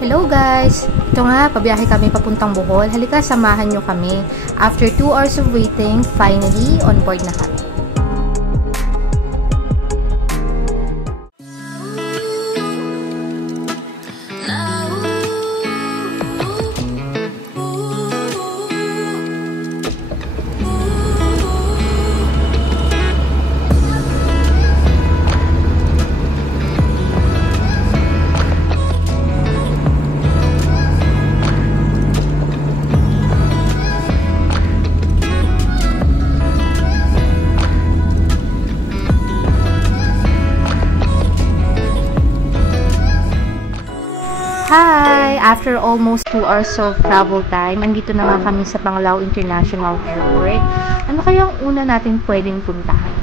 Hello guys! Ito nga, pabiyahe kami papuntang Bohol. Halika, samahan nyo kami. After 2 hours of waiting, finally, on board na kami. Hi! After almost 2 hours of travel time, andito na nga kami sa Panglao International Airport. Ano kaya ang una natin pwedeng puntahan?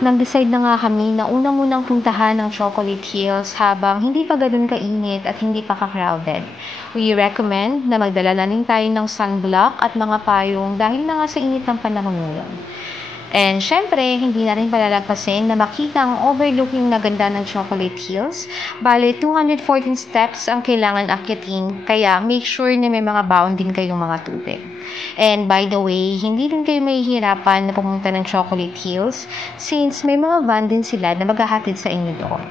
Nag-decide na nga kami na unang-unang puntahan ng Chocolate Hills habang hindi pa ganun kainit at hindi pa ka-crowded. We recommend na magdala na rin tayo ng sunblock at mga payong dahil na nga sa init ng panahon ngayon. And syempre, hindi na rin palalagpasin na makita ang overlooking na ganda ng Chocolate Hills. Bale, 214 steps ang kailangan akyatin, kaya make sure na may mga baon din kayong mga tubig. And by the way, hindi din kayo mahihirapan na pumunta ng Chocolate Hills since may mga van din sila na maghahatid sa inyo doon.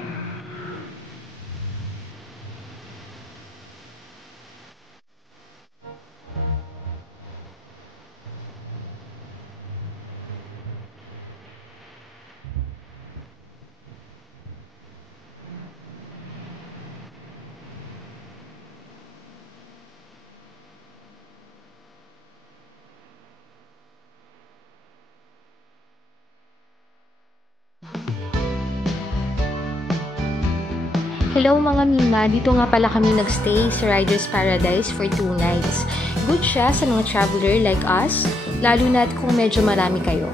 Hello mga Mima, dito nga pala kami nagstay sa Riders Paradise for 2 nights. Good siya sa mga traveler like us, lalo na kung medyo marami kayo.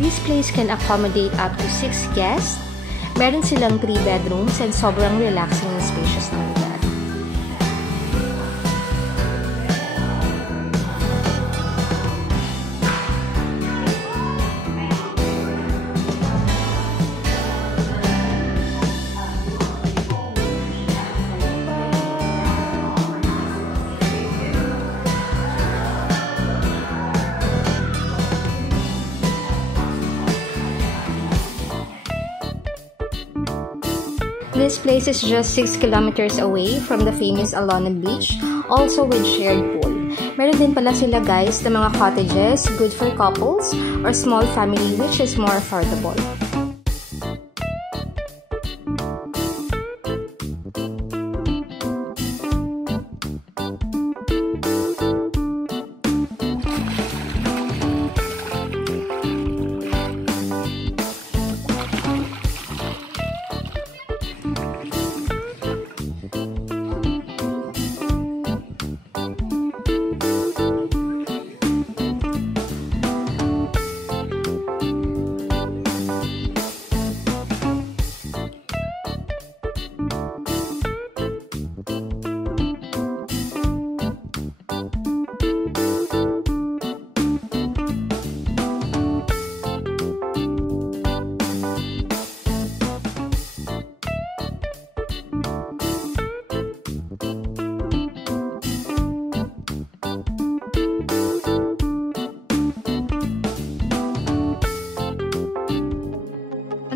This place can accommodate up to 6 guests. Meron silang 3 bedrooms and sobrang relaxing and spacious na lugar. This place is just 6 kilometers away from the famous Alona Beach, also with shared pool. Meron din pala sila guys na mga cottages, good for couples or small family which is more affordable.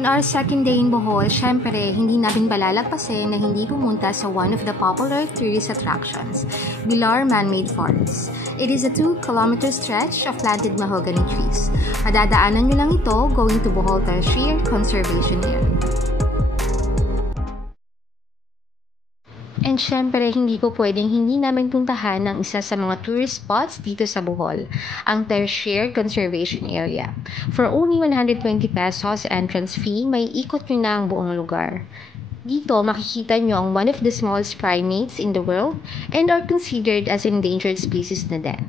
On our second day in Bohol, syempre, hindi natin palalagpasin na hindi pumunta sa one of the popular tourist attractions, Bilar Man-Made Forest. It is a 2-kilometer stretch of planted mahogany trees. Madadaanan nyo lang ito going to Bohol Tertiary Conservation Area. And syempre, hindi ko pwedeng hindi namin puntahan ang isa sa mga tourist spots dito sa Bohol, ang Tertiary Conservation Area. For only 120 pesos entrance fee, may ikot nyo na ang buong lugar. Dito, makikita nyo ang one of the smallest primates in the world and are considered as endangered species na din.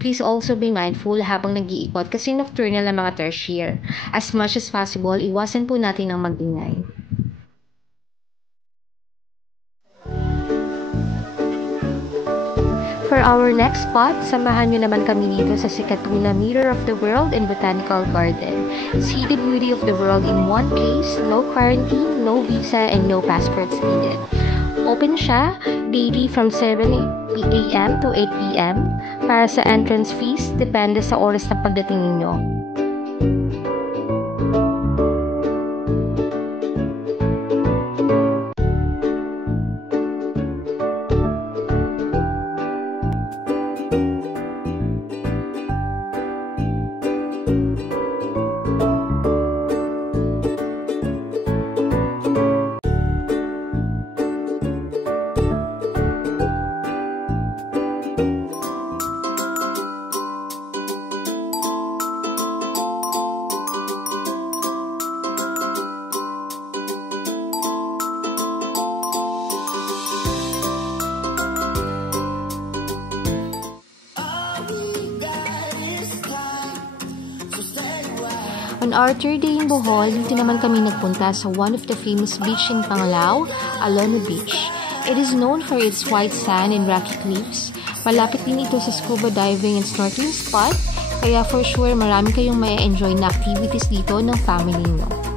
Please also be mindful habang nag-iikot kasi nocturnal ang mga tertiary. As much as possible, iwasan po natin ang mag-ingay. For our next spot, samahan nyo naman kami dito sa Sikatuna Mirror of the World and Botanical Garden. See the beauty of the world in one place, no quarantine, no visa, and no passports needed. Open siya daily from 7 a.m. to 8 p.m. Para sa entrance fees, depende sa oras na pagdating ninyo. On our third day in Bohol, dito naman kami nagpunta sa one of the famous beach in Panglao, Alono Beach. It is known for its white sand and rocky cliffs. Malapit din ito sa scuba diving and snorkeling spot, kaya for sure marami kayong may enjoy na activities dito ng family nyo.